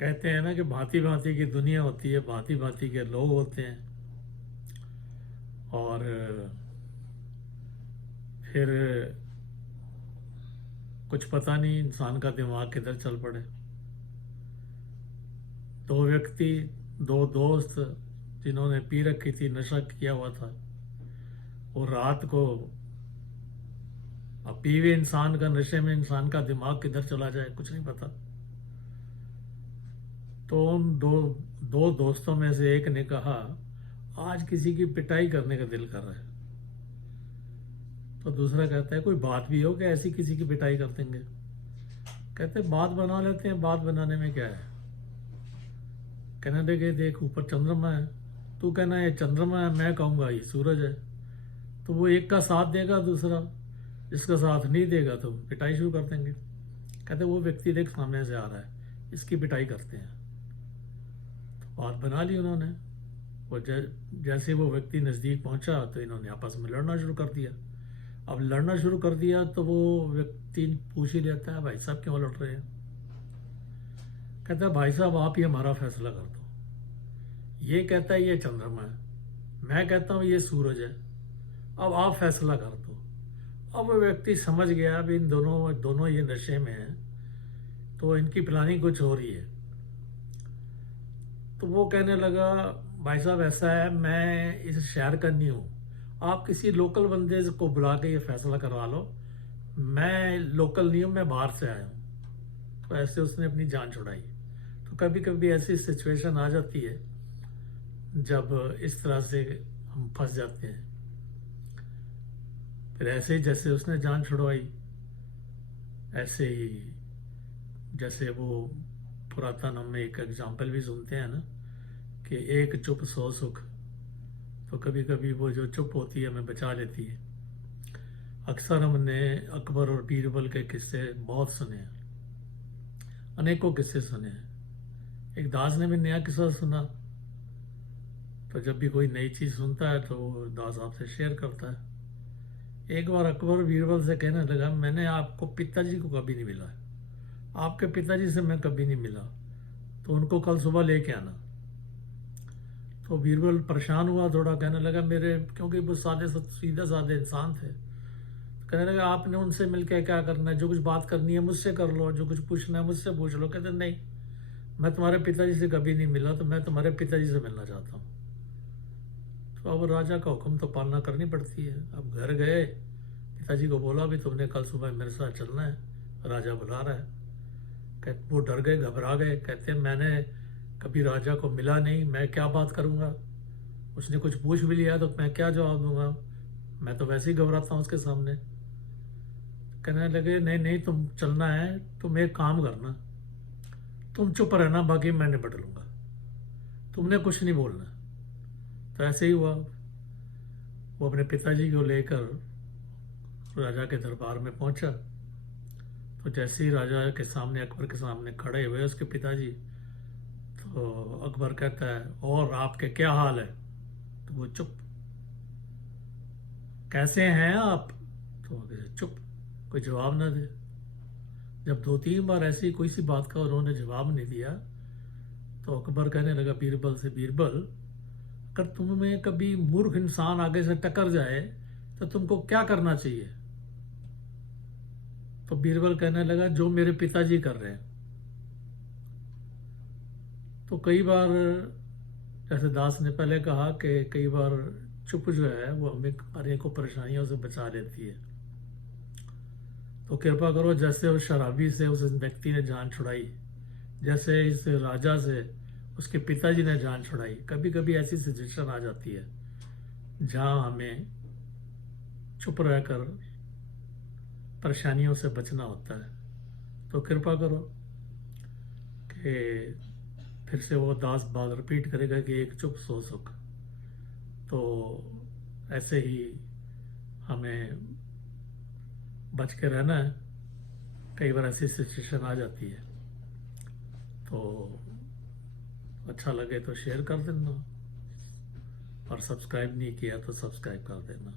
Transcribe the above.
कहते हैं ना कि भांति भांति की दुनिया होती है, भांति भांति के लोग होते हैं। और फिर कुछ पता नहीं इंसान का दिमाग किधर चल पड़े। दो व्यक्ति, दो दोस्त जिन्होंने पी रखी थी, नशा किया हुआ था, और रात को, अब पीवे इंसान का, नशे में इंसान का दिमाग किधर चला जाए कुछ नहीं पता। तो उन दो दो दोस्तों में से एक ने कहा, आज किसी की पिटाई करने का दिल कर रहा है। तो दूसरा कहता है, कोई बात भी हो कि ऐसी किसी की पिटाई कर देंगे? कहते बात बना लेते हैं, बात बनाने में क्या है। कहने लगे, देख ऊपर चंद्रमा है, तू कहना ये चंद्रमा है, मैं कहूँगा ये सूरज है। तो वो एक का साथ देगा, दूसरा जिसका साथ नहीं देगा तो पिटाई शुरू कर देंगे। कहते वो व्यक्ति देख सामने से आ रहा है, इसकी पिटाई करते हैं। तो बात बना ली उन्होंने। वो जैसे वो व्यक्ति नज़दीक पहुंचा तो इन्होंने आपस में लड़ना शुरू कर दिया। अब लड़ना शुरू कर दिया तो वो व्यक्ति पूछ ही लेता है, भाई साहब क्यों लड़ रहे हैं? कहता है, भाई साहब आप ही हमारा फैसला कर दो। ये कहता है ये चंद्रमा है, मैं कहता हूँ ये सूरज है, अब आप फैसला कर दो। अब वो व्यक्ति समझ गया अब इन दोनों दोनों ये नशे में हैं, तो इनकी प्लानिंग कुछ हो रही है। तो वो कहने लगा, भाई साहब ऐसा है, मैं इस शहर का नहीं हूँ, आप किसी लोकल बंदे को बुला के ये फैसला करवा लो, मैं लोकल नहीं हूँ, मैं बाहर से आया हूँ। तो ऐसे उसने अपनी जान छुड़ाई। तो कभी कभी ऐसी सिचुएशन आ जाती है जब इस तरह से हम फंस जाते हैं। फिर ऐसे ही जैसे उसने जान छुड़वाई, ऐसे ही जैसे वो पुरातन हम एक एग्जाम्पल भी सुनते हैं ना कि एक चुप सौ सुख। तो कभी कभी वो जो चुप होती है हमें बचा लेती है। अक्सर हमने अकबर और बीरबल के किस्से बहुत सुने हैं, अनेकों किस्से सुने हैं। एक दास ने भी नया किस्सा सुना। तो जब भी कोई नई चीज़ सुनता है तो दास आपसे शेयर करता है। एक बार अकबर बीरबल से कहने लगा, मैंने आपको पिताजी को कभी नहीं मिला है, आपके पिताजी से मैं कभी नहीं मिला, तो उनको कल सुबह लेके आना। तो बीरबल परेशान हुआ थोड़ा, कहने लगा मेरे, क्योंकि वो सीधे साधे इंसान थे। तो कहने लगा आपने उनसे मिलकर क्या करना है, जो कुछ बात करनी है मुझसे कर लो, जो कुछ पूछना है मुझसे पूछ लो। कहते नहीं, मैं तुम्हारे पिताजी से कभी नहीं मिला, तो मैं तुम्हारे पिताजी से मिलना चाहता हूँ। तो अब राजा का हुक्म तो पालना करनी पड़ती है। अब घर गए, पिताजी को बोला भी तुमने कल सुबह मेरे साथ चलना है, राजा बुला रहा है। वो डर गए, घबरा गए, कहते हैं मैंने कभी राजा को मिला नहीं, मैं क्या बात करूंगा, उसने कुछ पूछ भी लिया तो मैं क्या जवाब दूंगा, मैं तो वैसे ही घबराता हूँ उसके सामने। कहने लगे नहीं नहीं, तुम चलना है, तुम एक काम करना, तुम चुप रहना, बाकी मैं निपट लूंगा, तुमने कुछ नहीं बोलना। तो ऐसे ही हुआ। वो अपने पिताजी को लेकर राजा के दरबार में पहुंचा। तो जैसे ही राजा के सामने, अकबर के सामने खड़े हुए उसके पिताजी, तो अकबर कहता है, और आपके क्या हाल है? तो वो चुप। कैसे हैं आप? तो वो चुप, कोई जवाब ना दे। जब दो तीन बार ऐसी कोई सी बात का उन्होंने जवाब नहीं दिया, तो अकबर कहने लगा बीरबल से, बीरबल अगर तुम्हें कभी मूर्ख इंसान आगे से टकर जाए तो तुमको क्या करना चाहिए? तो बीरबल कहने लगा, जो मेरे पिताजी कर रहे हैं। तो कई बार, जैसे दास ने पहले कहा कि कई बार चुप जो है वो हमें अनेकों परेशानियों से बचा लेती है। तो कृपा करो, जैसे उस शराबी से उस व्यक्ति ने जान छुड़ाई, जैसे इस राजा से उसके पिताजी ने जान छुड़ाई, कभी कभी ऐसी सिचुएशन आ जाती है जहां हमें चुप रहकर परेशानियों से बचना होता है। तो कृपा करो कि फिर से वो दास बात रिपीट करेगा कि एक चुप सो सुख। तो ऐसे ही हमें बच के रहना है, कई बार ऐसी सिचुएशन आ जाती है। तो अच्छा लगे तो शेयर कर देना, और सब्सक्राइब नहीं किया तो सब्सक्राइब कर देना।